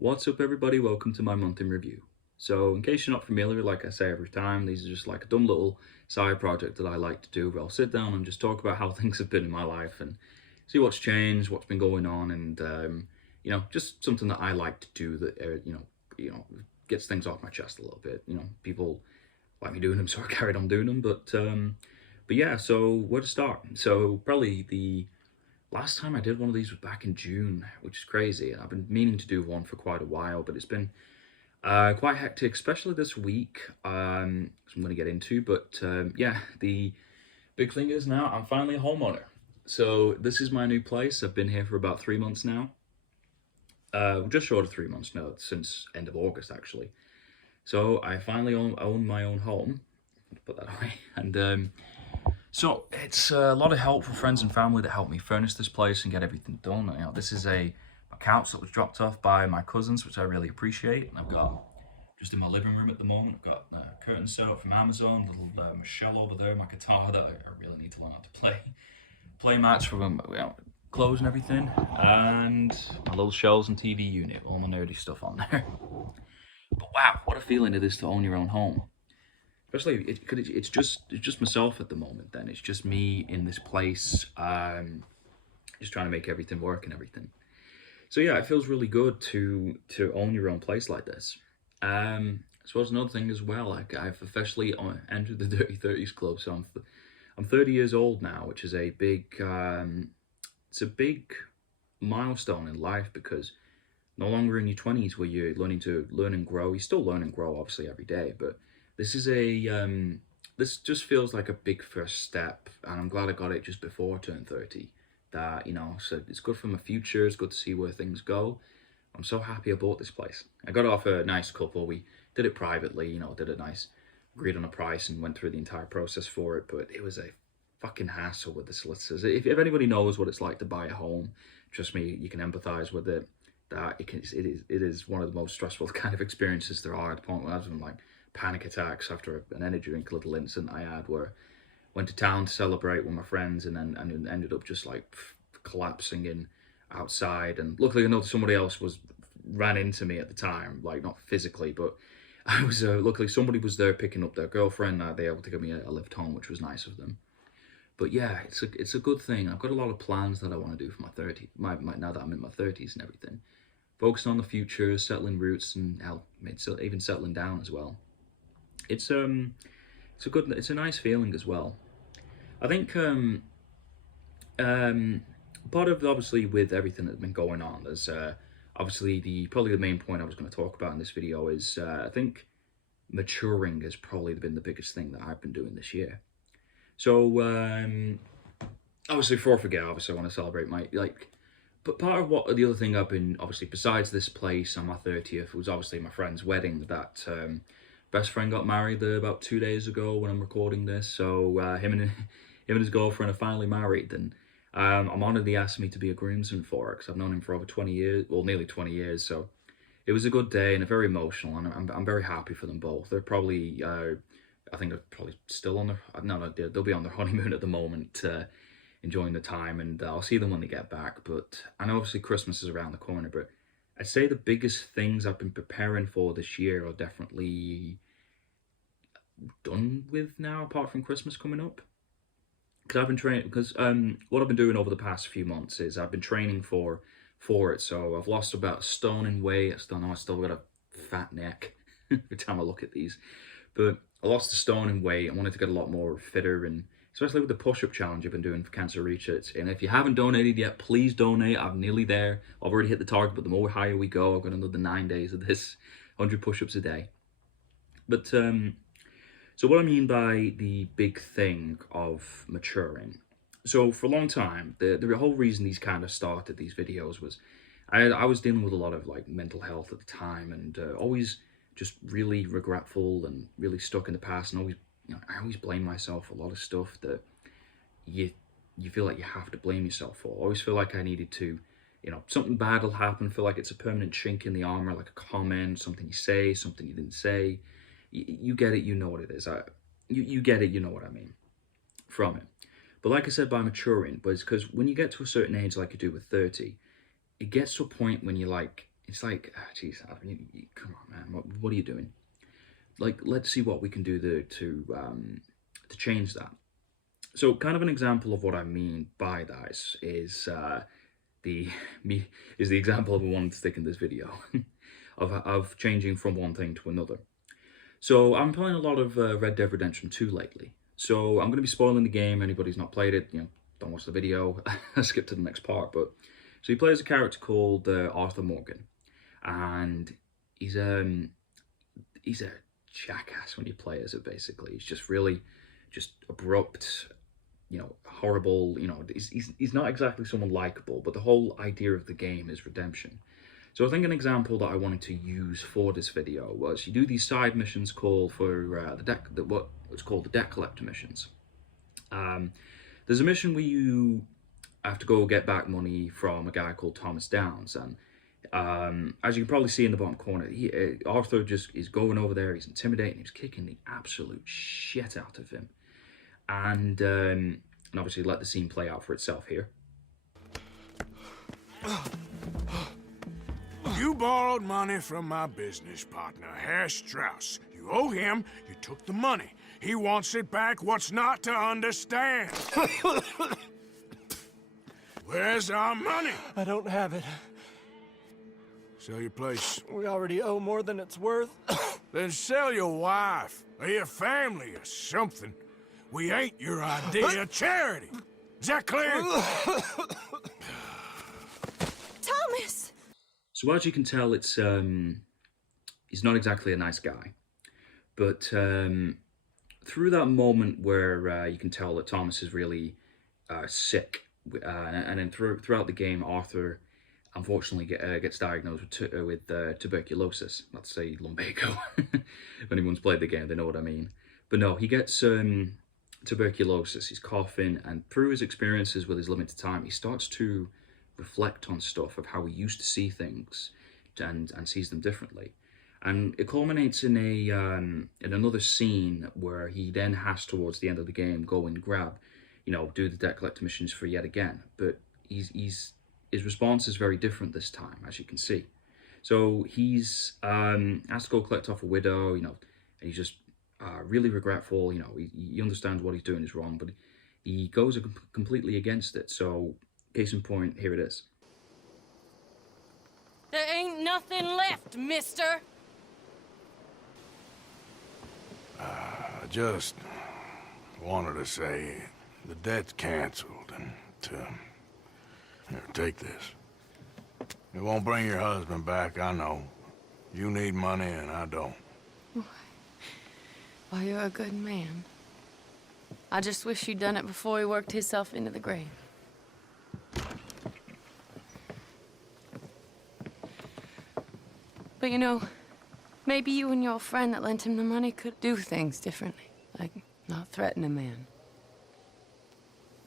What's up, everybody? Welcome to my month in review. So, in case you're not familiar, like I say every time, these are just like a dumb little side project that I like to do where I'll sit down and just talk about how things have been in my life and see what's changed, what's been going on, and just something that I like to do that gets things off my chest a little bit. People like me doing them, so I carried on doing them. But yeah. So where to start? So probably the last time I did one of these was back in June, which is crazy. I've been meaning to do one for quite a while, but it's been quite hectic, especially this week. Which I'm going to get into. But yeah, the big thing is now I'm finally a homeowner. So this is my new place. I've been here for about 3 months now. Just short of 3 months now, since end of August actually. So I finally own my own home. Put that away. And it's a lot of help from friends and family that helped me furnish this place and get everything done. This is a couch that was dropped off by my cousins, which I really appreciate. And I've got just in my living room at the moment. I've got curtains set up from Amazon. Little Michelle over there, my guitar that I really need to learn how to play. Play mats for clothes and everything, and my little shelves and TV unit. All my nerdy stuff on there. But wow, what a feeling it is to own your own home. Especially, it's just myself at the moment. Then it's just me in this place, just trying to make everything work and everything. So yeah, it feels really good to own your own place like this. I suppose another thing as well, like I've officially entered the Dirty Thirties Club, so I'm 30 years old now, which is a big milestone in life because no longer in your 20s where you're learning to learn and grow. You still learn and grow, obviously, every day, but this is this just feels like a big first step, and I'm glad I got it just before I turned 30. So it's good for my future. It's good to see where things go. I'm so happy I bought this place. I got it off a nice couple. We did it privately, did a nice, agreed on a price and went through the entire process for it, but it was a fucking hassle with the solicitors. If anybody knows what it's like to buy a home, trust me, you can empathize with it. It is one of the most stressful kind of experiences there are, at the point where I was having like panic attacks after an energy drink little incident I had where I went to town to celebrate with my friends and ended up just like collapsing in outside. And luckily enough, somebody else ran into me at the time, like not physically, but I was luckily somebody was there picking up their girlfriend. They were able to give me a lift home, which was nice of them. But yeah, it's a good thing. I've got a lot of plans that I want to do for my 30, now that I'm in my 30s and everything. Focusing on the future, settling roots, and hell, even settling down as well. It's it's a nice feeling as well. I think part of obviously with everything that's been going on, there's obviously probably the main point I was going to talk about in this video is I think maturing has probably been the biggest thing that I've been doing this year. So obviously before I forget, obviously I want to celebrate my like. But part of what the other thing I've been obviously besides this place on my 30th was obviously my friend's wedding. That best friend got married about 2 days ago when I'm recording this. So him and his girlfriend are finally married, and I'm honoured he asked me to be a groomsman for it because I've known him for over 20 years, well, nearly 20 years. So it was a good day and a very emotional, and I'm very happy for them both. They're probably, I think they're probably still on their, no, they'll be on their honeymoon at the moment, enjoying the time, and I'll see them when they get back. But I know obviously Christmas is around the corner, but I'd say the biggest things I've been preparing for this year are definitely done with now, apart from Christmas coming up. Because I've been training, because what I've been doing over the past few months is I've been training for it. So I've lost about a stone in weight. I still got a fat neck every time I look at these, but I lost a stone in weight. I wanted to get a lot more fitter, and especially with the push-up challenge I've been doing for Cancer Reach It. And if you haven't donated yet, please donate. I'm nearly there. I've already hit the target, but the more higher we go, I've got another 9 days of this 100 push-ups a day. But so what I mean by the big thing of maturing. So for a long time, the whole reason these kind of started, these videos, was I was dealing with a lot of like mental health at the time, and always just really regretful and really stuck in the past, and always, I always blame myself for a lot of stuff that you you feel like you have to blame yourself for. I always feel like I needed to, something bad will happen, feel like it's a permanent chink in the armor, like a comment, something you say, something you didn't say. You get it, you know what it is. You get it, you know what I mean from it. But like I said, by maturing, but it's because when you get to a certain age, like you do with 30, it gets to a point when you're like, It's like, geez, Adam, come on, man, what are you doing? Like, let's see what we can do to change that. So, kind of an example of what I mean by that is the me is the example of one to stick in this video of changing from one thing to another. So I'm playing a lot of Red Dead Redemption 2 lately. So I'm going to be spoiling the game. Anybody's not played it, don't watch the video. Skip to the next part. But so he plays a character called Arthur Morgan, and he's he's a jackass when you play as it. Basically, he's just really just abrupt, horrible. He's not exactly someone likable. But the whole idea of the game is redemption. So I think an example that I wanted to use for this video was you do these side missions called for what's called the debt collector missions. There's a mission where you have to go get back money from a guy called Thomas Downs, and as you can probably see in the bottom corner, Arthur just is going over there. He's intimidating. He's kicking the absolute shit out of him, and obviously let the scene play out for itself here. You borrowed money from my business partner, Herr Strauss. You owe him, you took the money. He wants it back, what's not to understand? Where's our money? I don't have it. Sell your place. We already owe more than it's worth. Then sell your wife, or your family, or something. We ain't your idea of charity. Is that clear? Thomas! So as you can tell, he's not exactly a nice guy, but through that moment where you can tell that Thomas is really sick, and then throughout the game, Arthur unfortunately gets diagnosed with tuberculosis. Not to say lumbago. If anyone's played the game, they know what I mean. But no, he gets tuberculosis. He's coughing, and through his experiences with his limited time, he starts to reflect on stuff of how he used to see things and sees them differently, and it culminates in in another scene where he then has, towards the end of the game, go and grab, do the debt collector missions for yet again, but his response is very different this time, as you can see. So he's has to go collect off a widow, and he's just really regretful. He understands what he's doing is wrong, but he goes completely against it. So case in point, here it is. There ain't nothing left, mister. I just wanted to say the debt's canceled, and here, take this. It won't bring your husband back, I know. You need money and I don't. Well, you're a good man. I just wish you'd done it before he worked himself into the grave. But maybe you and your friend that lent him the money could do things differently. Like, not threaten a man.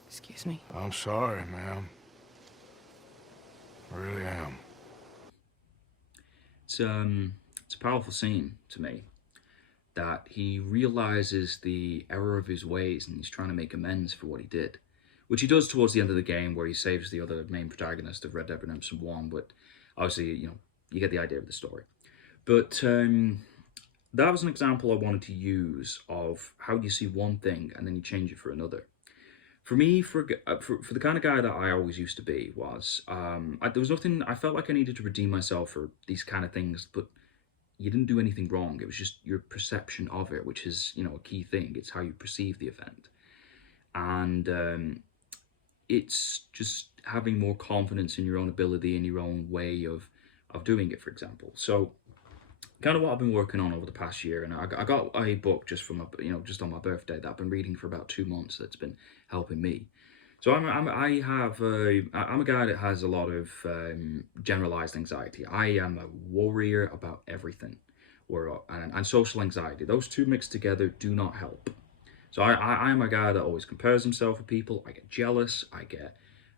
Excuse me. I'm sorry, ma'am. I really am. It's a powerful scene to me, that he realizes the error of his ways and he's trying to make amends for what he did, which he does towards the end of the game, where he saves the other main protagonist of Red Dead Redemption 1. But obviously, you get the idea of the story. But that was an example I wanted to use of how you see one thing and then you change it for another. For me, for the kind of guy that I always used to be, was there was nothing. I felt like I needed to redeem myself for these kind of things, but you didn't do anything wrong. It was just your perception of it, which is a key thing. It's how you perceive the event, and it's just having more confidence in your own ability and your own way of doing it. For example, so kind of what I've been working on over the past year, and I got a book just from just on my birthday that I've been reading for about 2 months. That's been helping me. So I'm a guy that has a lot of generalized anxiety. I am a worrier about everything, and social anxiety. Those two mixed together do not help. So I'm a guy that always compares himself with people. I get jealous. I get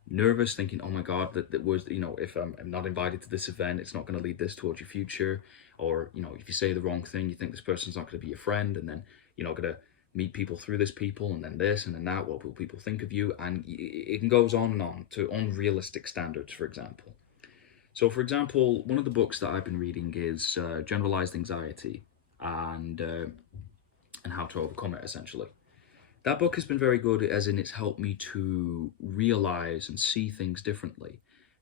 nervous, thinking, oh my God, that was, if I'm not invited to this event, it's not going to lead this towards your future. Or, if you say the wrong thing, you think this person's not going to be your friend, and then you're not going to meet people through this people, and then this, and then that. What will people think of you? And it goes on and on to unrealistic standards, for example. So, for example, one of the books that I've been reading is Generalized Anxiety and uh, and How to Overcome It, essentially. That book has been very good, as in it's helped me to realize and see things differently.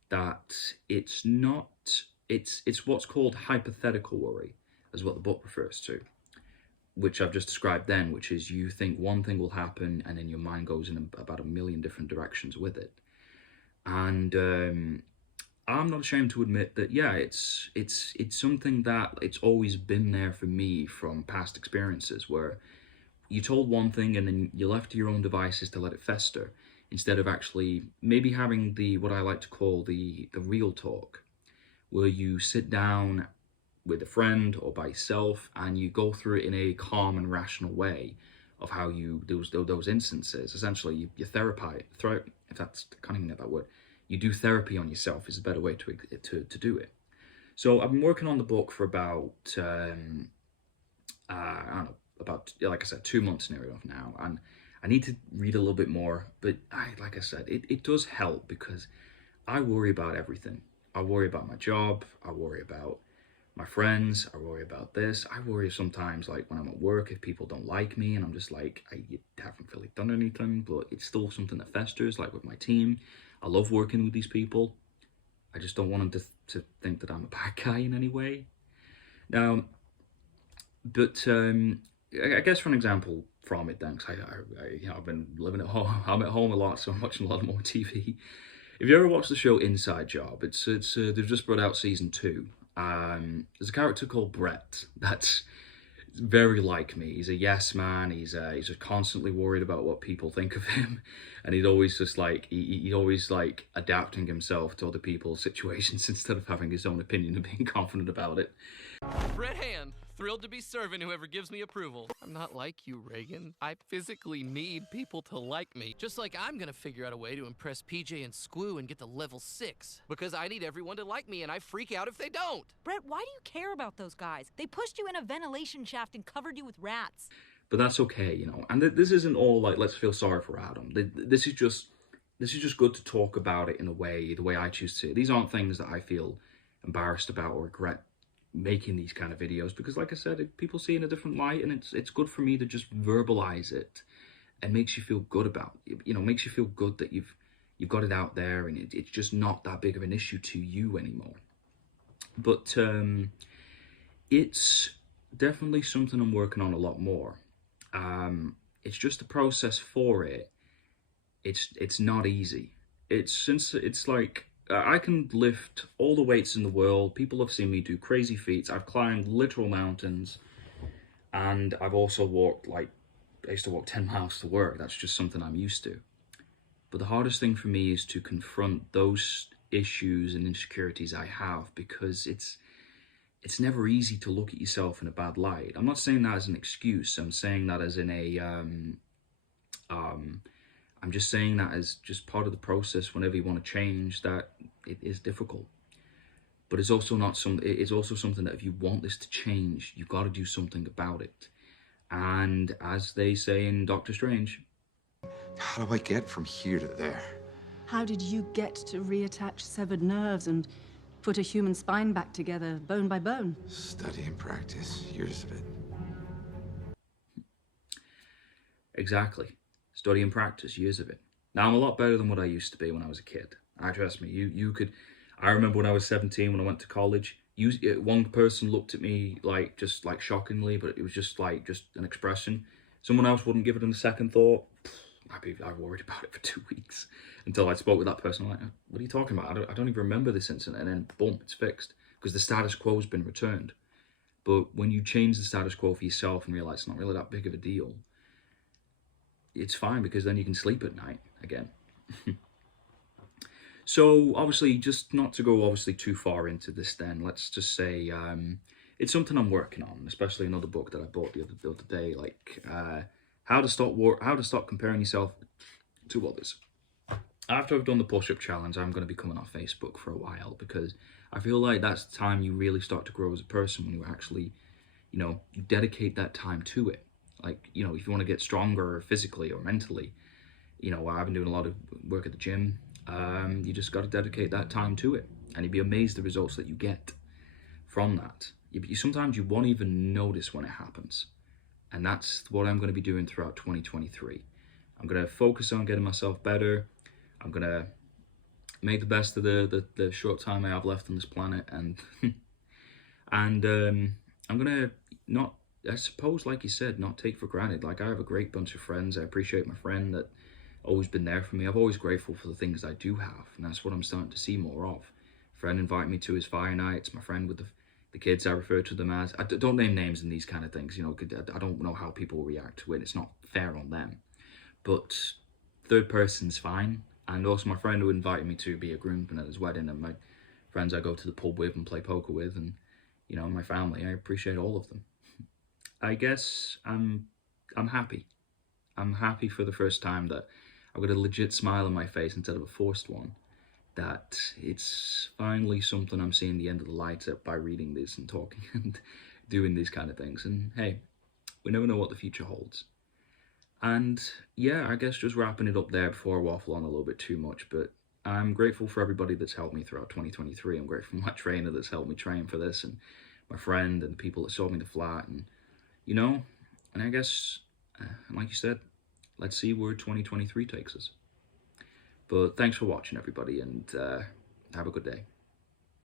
That it's not it's what's called hypothetical worry, is what the book refers to, which I've just described then, which is you think one thing will happen and then your mind goes in about a million different directions with it. And I'm not ashamed to admit that, yeah, it's something that it's always been there for me from past experiences where you told one thing and then you left to your own devices to let it fester instead of actually maybe having the what I like to call the real talk, where you sit down with a friend or by yourself and you go through it in a calm and rational way of how you those instances. Essentially, you therapize. If that's I can't even get that word. You do therapy on yourself is a better way to do it. So I've been working on the book for about I don't know, about, like I said, 2 months near enough now, and I need to read a little bit more. But like I said, it does help because I worry about everything. I worry about my job. I worry about my friends. I worry about this. I worry sometimes, like when I'm at work, if people don't like me, and I'm just like, you haven't really done anything, but it's still something that festers. Like with my team, I love working with these people. I just don't want them to think that I'm a bad guy in any way. Now, but I guess for an example from it, then, 'cause I've been living at home. I'm at home a lot, so I'm watching a lot more TV. If you ever watched the show Inside Job, it's they've just brought out season 2. There's a character called Brett that's very like me. He's a yes man. He's just constantly worried about what people think of him, and he's always just like he always like adapting himself to other people's situations instead of having his own opinion and being confident about it. Brett Hand, thrilled to be serving whoever gives me approval. I'm not like you, Reagan. I physically need people to like me. Just like I'm gonna figure out a way to impress PJ and Squoo and get to level 6. Because I need everyone to like me and I freak out if they don't. Brett, why do you care about those guys? They pushed you in a ventilation shaft and covered you with rats. But that's okay, you know. And this isn't all like let's feel sorry for Adam. This is just good to talk about it in a way, the way I choose to. These aren't things that I feel embarrassed about or regret making these kind of videos, because like I said, if people see it in a different light, and it's good for me to just verbalize it and makes you feel good about it. You know, makes you feel good that you've got it out there, and it's just not that big of an issue to you anymore. But it's definitely something I'm working on a lot more. It's just the process for it. It's not easy. It's like I can lift all the weights in the world. People have seen me do crazy feats. I've climbed literal mountains, and I've also walked I used to walk 10 miles to work. That's just something I'm used to. But the hardest thing for me is to confront those issues and insecurities I have, because it's never easy to look at yourself in a bad light. I'm not saying that as an excuse. I'm saying that as in I'm just saying that as just part of the process. Whenever you want to change, that it is difficult. But it's also something that if you want this to change, you've got to do something about it. And as they say in Doctor Strange, how do I get from here to there? How did you get to reattach severed nerves and put a human spine back together, bone by bone? Study and practice, years of it. exactly. Study and practice, years of it. Now I'm a lot better than what I used to be when I was a kid. Trust me, you could. I remember when I was 17 when I went to college. One person looked at me just shockingly, but it was just an expression. Someone else wouldn't give it a second thought. I worried about it for 2 weeks until I spoke with that person. I'm like, what are you talking about? I don't even remember this incident. And then boom, it's fixed because the status quo has been returned. But when you change the status quo for yourself and realize it's not really that big of a deal, it's fine, because then you can sleep at night again. So obviously, just not to go too far into this, then let's just say it's something I'm working on, especially another book that I bought the other day, how to stop comparing yourself to others. After I've done the push-up challenge, I'm going to be coming off Facebook for a while, because I feel like that's the time you really start to grow as a person, when you actually, you dedicate that time to it. If you want to get stronger physically or mentally, I've been doing a lot of work at the gym. You just got to dedicate that time to it. and you'd be amazed the results that you get from that. Sometimes you won't even notice when it happens. And that's what I'm going to be doing throughout 2023. I'm going to focus on getting myself better. I'm going to make the best of the short time I have left on this planet. And I'm going to not, I suppose, like you said, not take for granted. Like, I have a great bunch of friends. I appreciate my friend that always been there for me. I'm always grateful for the things I do have. And that's what I'm starting to see more of. A friend invited me to his fire nights. My friend with the kids, I refer to them as, I don't name names in these kind of things, you know, I don't know how people react to it. It's not fair on them. But third person's fine. And also my friend who invited me to be a groomsman at his wedding, and my friends I go to the pub with and play poker with, and, you know, my family, I appreciate all of them. I guess I'm happy. I'm happy for the first time that I've got a legit smile on my face instead of a forced one. That it's finally something I'm seeing the end of the light at by reading this and talking and doing these kind of things. And hey, we never know what the future holds. And yeah, I guess just wrapping it up there before I waffle on a little bit too much, but I'm grateful for everybody that's helped me throughout 2023. I'm grateful for my trainer that's helped me train for this, and my friend and the people that showed me the flat, and, you know, and I guess, like you said, let's see where 2023 takes us. But thanks for watching, everybody, and have a good day.